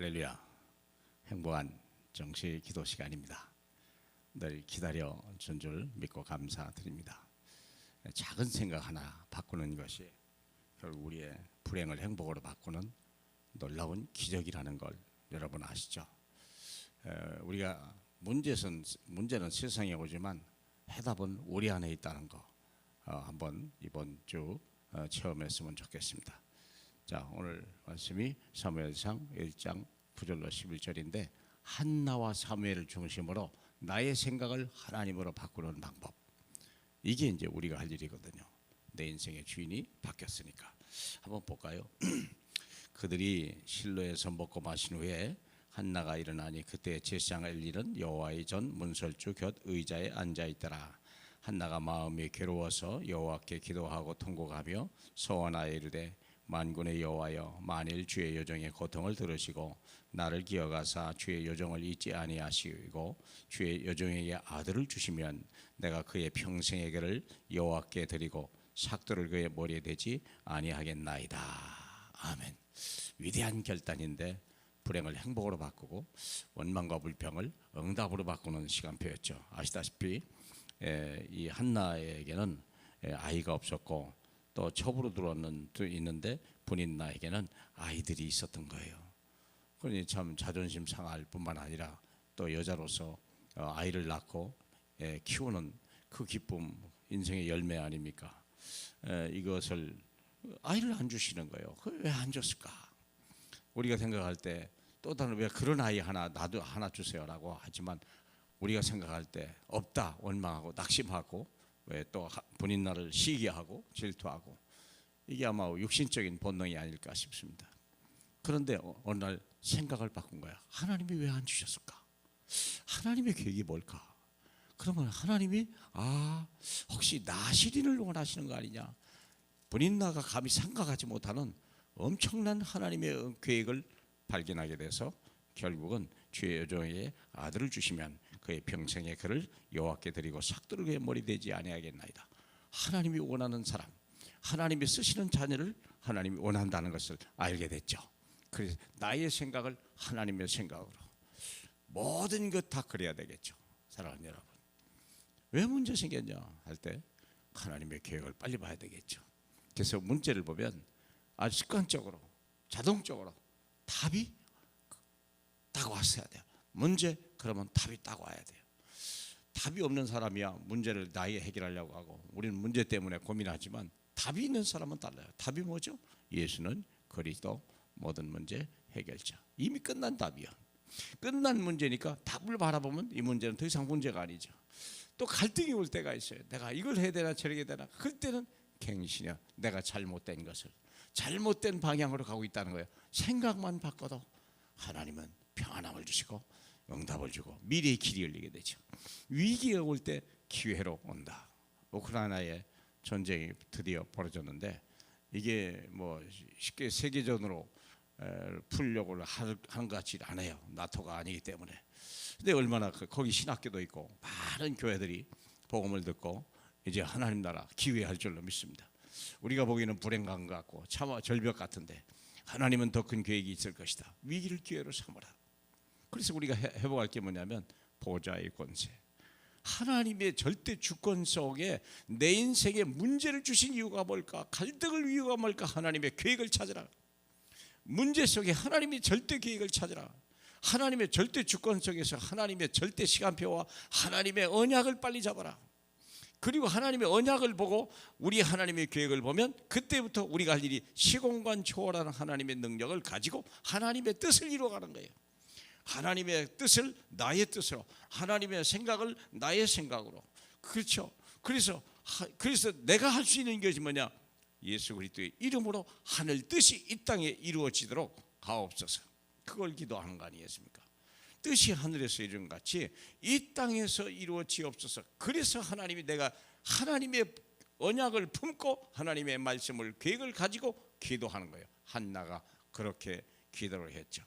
할렐루야. 행복한 정시 기도 시간입니다. 늘 기다려 준 줄 믿고 감사드립니다. 작은 생각 하나 바꾸는 것이 결국 우리의 불행을 행복으로 바꾸는 놀라운 기적이라는 걸 여러분 아시죠? 우리가 문제는 세상에 오지만 해답은 우리 안에 있다는 거 한번 이번 주 체험했으면 좋겠습니다. 자, 오늘 말씀이 사무엘상 1장 9절로 11절인데 한나와 사무엘을 중심으로 나의 생각을 하나님으로 바꾸는 방법, 이게 이제 우리가 할 일이거든요. 내 인생의 주인이 바뀌었으니까 한번 볼까요? 그들이 실로에서 먹고 마신 후에 한나가 일어나니 그때 제사장 엘리는 여호와의 전 문설주 곁 의자에 앉아 있더라. 한나가 마음이 괴로워서 여호와께 기도하고 통곡하며 소원하여 이르되 만군의 여호와여, 만일 주의 여종의 고통을 들으시고 나를 기억하사 주의 여종을 잊지 아니하시고 주의 여종에게 아들을 주시면 내가 그의 평생의 길을 여호와께 드리고 삭도를 그의 머리에 대지 아니하겠나이다. 아멘. 위대한 결단인데 불행을 행복으로 바꾸고 원망과 불평을 응답으로 바꾸는 시간표였죠. 아시다시피 이 한나에게는 아이가 없었고 또 첩으로 있는데 본인 나에게는 아이들이 있었던 거예요. 그러니 참 자존심 상할 뿐만 아니라 또 여자로서 아이를 낳고 키우는 그 기쁨, 인생의 열매 아닙니까? 이것을 아이를 안 주시는 거예요. 왜 안 줬을까? 우리가 생각할 때 또 다른 왜 그런 아이 하나 나도 하나 주세요라고 하지만 우리가 생각할 때 없다 원망하고 낙심하고 왜 또 본인 나를 시기하고 질투하고, 이게 아마 육신적인 본능이 아닐까 싶습니다. 그런데 어느 날 생각을 바꾼 거야. 하나님이 왜 안 주셨을까? 하나님의 계획이 뭘까? 그러면 하나님이 혹시 나시린을 원하시는 거 아니냐? 본인 나가 감히 생각하지 못하는 엄청난 하나님의 계획을 발견하게 돼서 결국은 주의 여종에게 아들을 주시면 그의 평생의 그를 여호와께 드리고 삭도를 그의 머리 되지 아니하겠나이다. 하나님이 원하는 사람, 하나님이 쓰시는 자녀를 하나님이 원한다는 것을 알게 됐죠. 그래서 나의 생각을 하나님의 생각으로, 모든 것 다 그래야 되겠죠. 사랑하는 여러분, 왜 문제 생겼냐 할 때 하나님의 계획을 빨리 봐야 되겠죠. 그래서 문제를 보면 아주 습관적으로 자동적으로 답이 딱 왔어야 돼요. 문제 그러면 답이 딱 와야 돼요. 답이 없는 사람이야 문제를 나이 해결하려고 하고, 우리는 문제 때문에 고민하지만 답이 있는 사람은 달라요. 답이 뭐죠? 예수는 그리스도 모든 문제 해결자. 이미 끝난 답이야. 끝난 문제니까 답을 바라보면 이 문제는 더 이상 문제가 아니죠. 또 갈등이 올 때가 있어요. 내가 이걸 해야 되나 저렇게 해야 되나. 그때는 갱신이야. 내가 잘못된 것을, 잘못된 방향으로 가고 있다는 거예요. 생각만 바꿔도 하나님은 평안함을 주시고 응답을 주고 미래의 길이 열리게 되죠. 위기가 올 때 기회로 온다. 우크라이나의 전쟁이 드디어 벌어졌는데 이게 뭐 쉽게 세계전으로 풀려고 하는 것 같지 않아요. 나토가 아니기 때문에. 근데 얼마나 거기 신학교도 있고 많은 교회들이 복음을 듣고 이제 하나님 나라 기회할 줄로 믿습니다. 우리가 보기에는 불행한 것 같고 차마 절벽 같은데 하나님은 더 큰 계획이 있을 것이다. 위기를 기회로 삼으라. 그래서 우리가 회복할 게 뭐냐면 보좌의 권세, 하나님의 절대 주권 속에 내 인생에 문제를 주신 이유가 뭘까? 갈등을 이유가 뭘까? 하나님의 계획을 찾으라. 문제 속에 하나님의 절대 계획을 찾으라. 하나님의 절대 주권 속에서 하나님의 절대 시간표와 하나님의 언약을 빨리 잡아라. 그리고 하나님의 언약을 보고 우리 하나님의 계획을 보면 그때부터 우리가 할 일이 시공간 초월하는 하나님의 능력을 가지고 하나님의 뜻을 이루어가는 거예요. 하나님의 뜻을 나의 뜻으로, 하나님의 생각을 나의 생각으로. 그렇죠. 그래서 내가 할 수 있는 것이 뭐냐? 예수 그리스도의 이름으로 하늘 뜻이 이 땅에 이루어지도록 하옵소서. 그걸 기도하는 거 아니겠습니까? 뜻이 하늘에서 이룬 같이 이 땅에서 이루어지옵소서. 그래서 하나님이 내가 하나님의 언약을 품고 하나님의 말씀을 계획을 가지고 기도하는 거예요. 한나가 그렇게 기도를 했죠.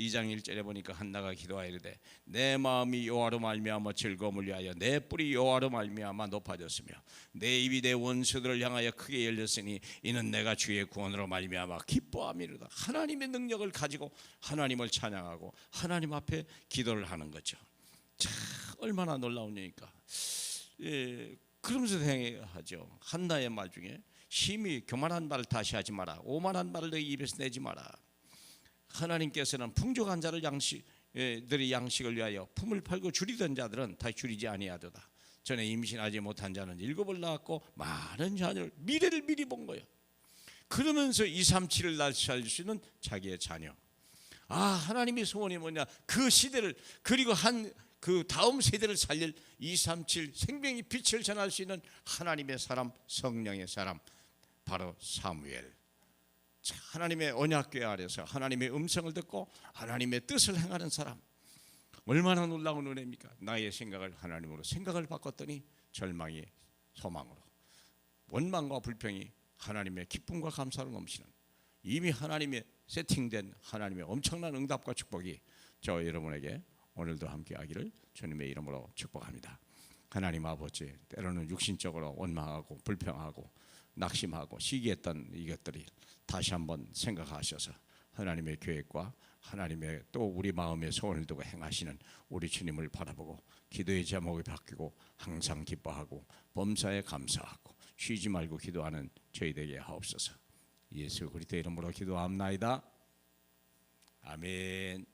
2장 1절에 보니까 한나가 기도하여 이르되 내 마음이 여호와로 말미암아 즐거움을 위하여 내 뿔이 여호와로 말미암아 높아졌으며 내 입이 내 원수들을 향하여 크게 열렸으니 이는 내가 주의 구원으로 말미암아 기뻐함이로다. 하나님의 능력을 가지고 하나님을 찬양하고 하나님 앞에 기도를 하는 거죠. 참 얼마나 놀라운 일입니까? 그러면서 행하죠. 한나의 말 중에 심히 교만한 말을 다시 하지 마라. 오만한 말을 너희 입에서 내지 마라. 하나님께서는 풍족한 자를 들이 양식을 위하여 품을 팔고 줄이던 자들은 다 줄이지 아니하도다. 전에 임신하지 못한 자는 7을 낳았고 많은 자녀를 미래를 미리 본 거예요. 그러면서 2, 3, 7을 낳을 수 있는 자기의 자녀. 하나님의 소원이 뭐냐? 그 시대를 그리고 그 다음 세대를 살릴 2, 3, 7 생명의 빛을 전할 수 있는 하나님의 사람, 성령의 사람, 바로 사무엘. 하나님의 언약궤 아래서 하나님의 음성을 듣고 하나님의 뜻을 행하는 사람. 얼마나 놀라운 은혜입니까? 나의 생각을 하나님으로 생각을 바꿨더니 절망이 소망으로, 원망과 불평이 하나님의 기쁨과 감사로 넘치는, 이미 하나님의 세팅된 하나님의 엄청난 응답과 축복이 저 여러분에게 오늘도 함께하기를 주님의 이름으로 축복합니다. 하나님 아버지, 때로는 육신적으로 원망하고 불평하고 낙심하고 시기했던 이것들이 다시 한번 생각하셔서 하나님의 계획과 하나님의 또 우리 마음의 소원을 두고 행하시는 우리 주님을 바라보고 기도의 제목이 바뀌고 항상 기뻐하고 범사에 감사하고 쉬지 말고 기도하는 저희 되게 하옵소서. 예수 그리스도 이름으로 기도합나이다. 아멘.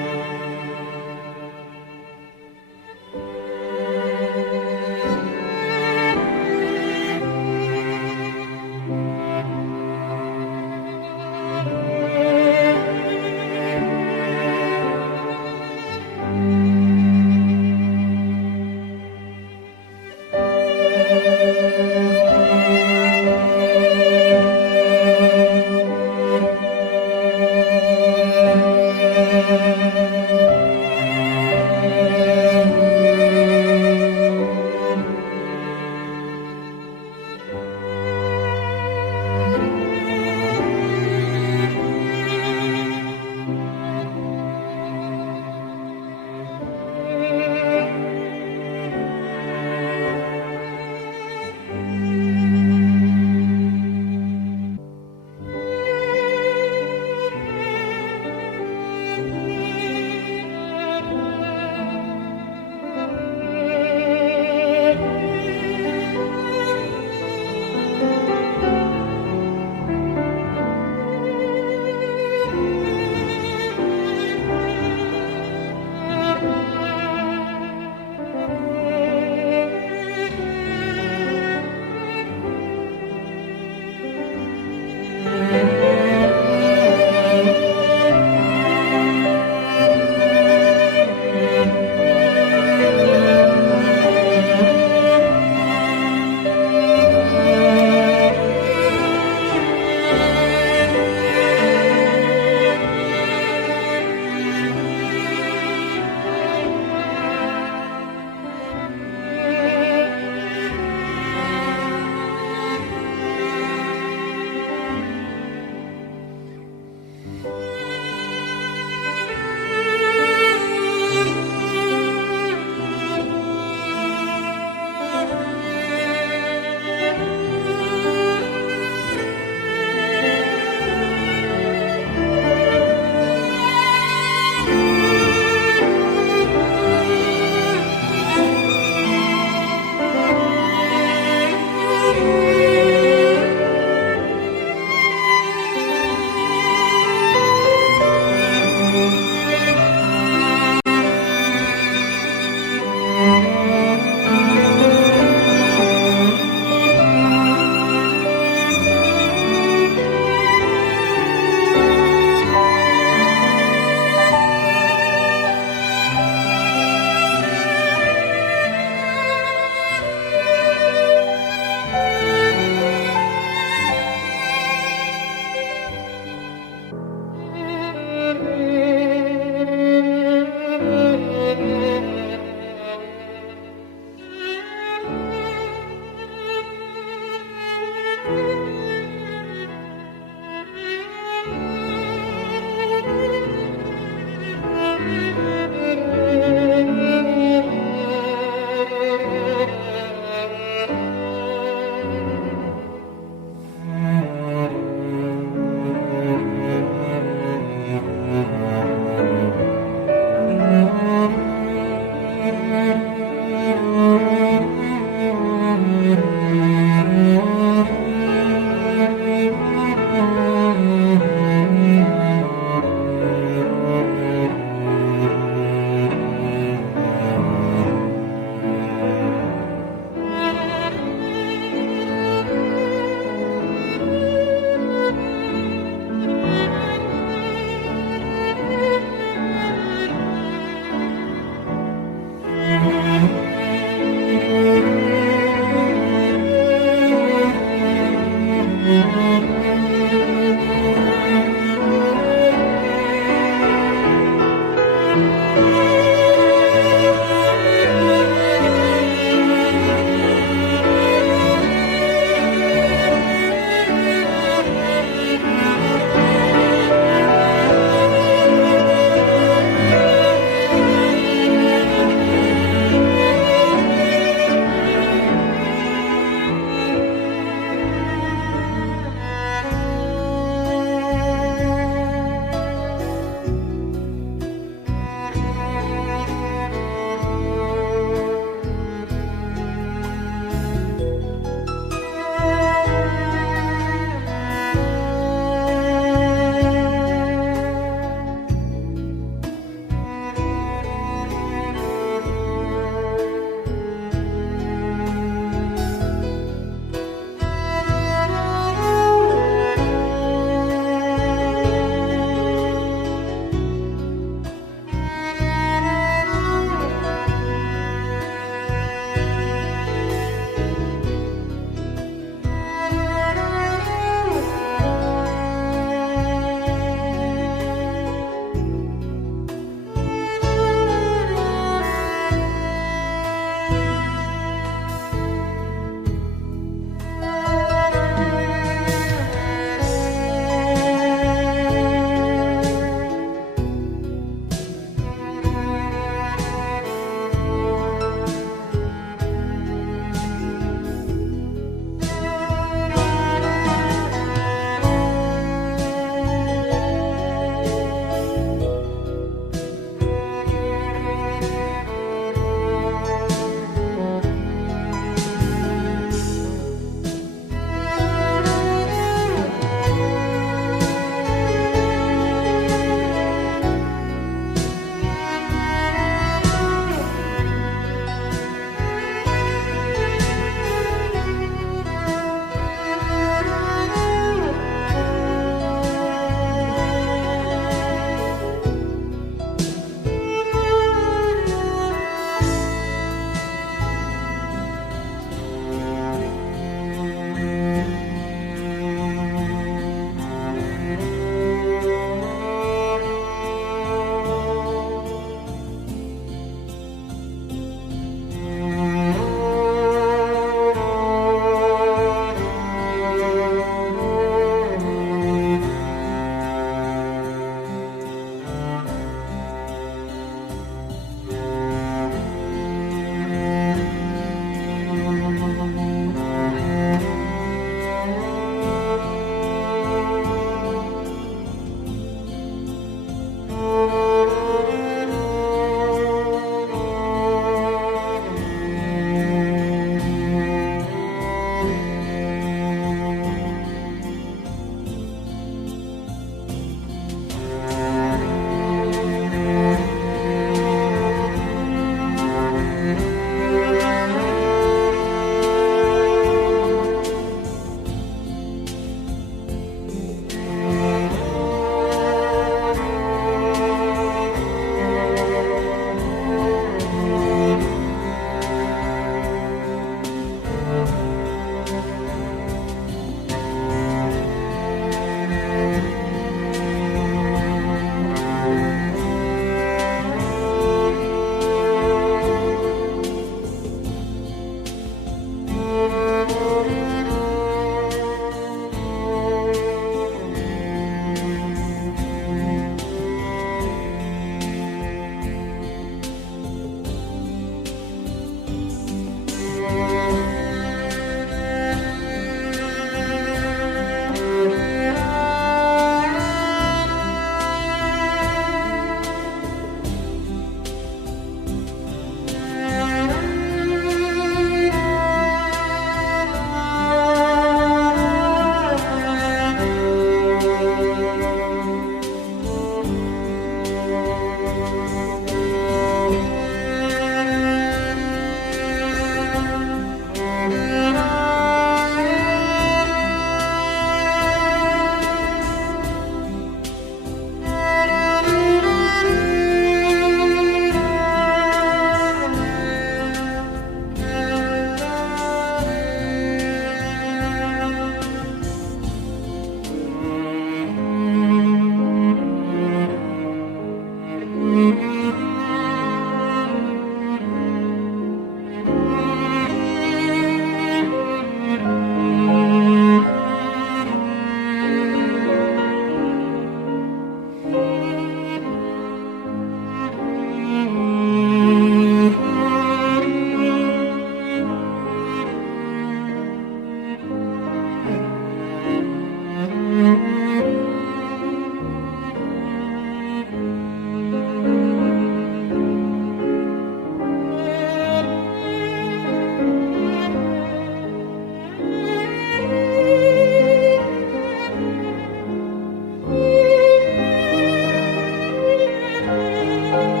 주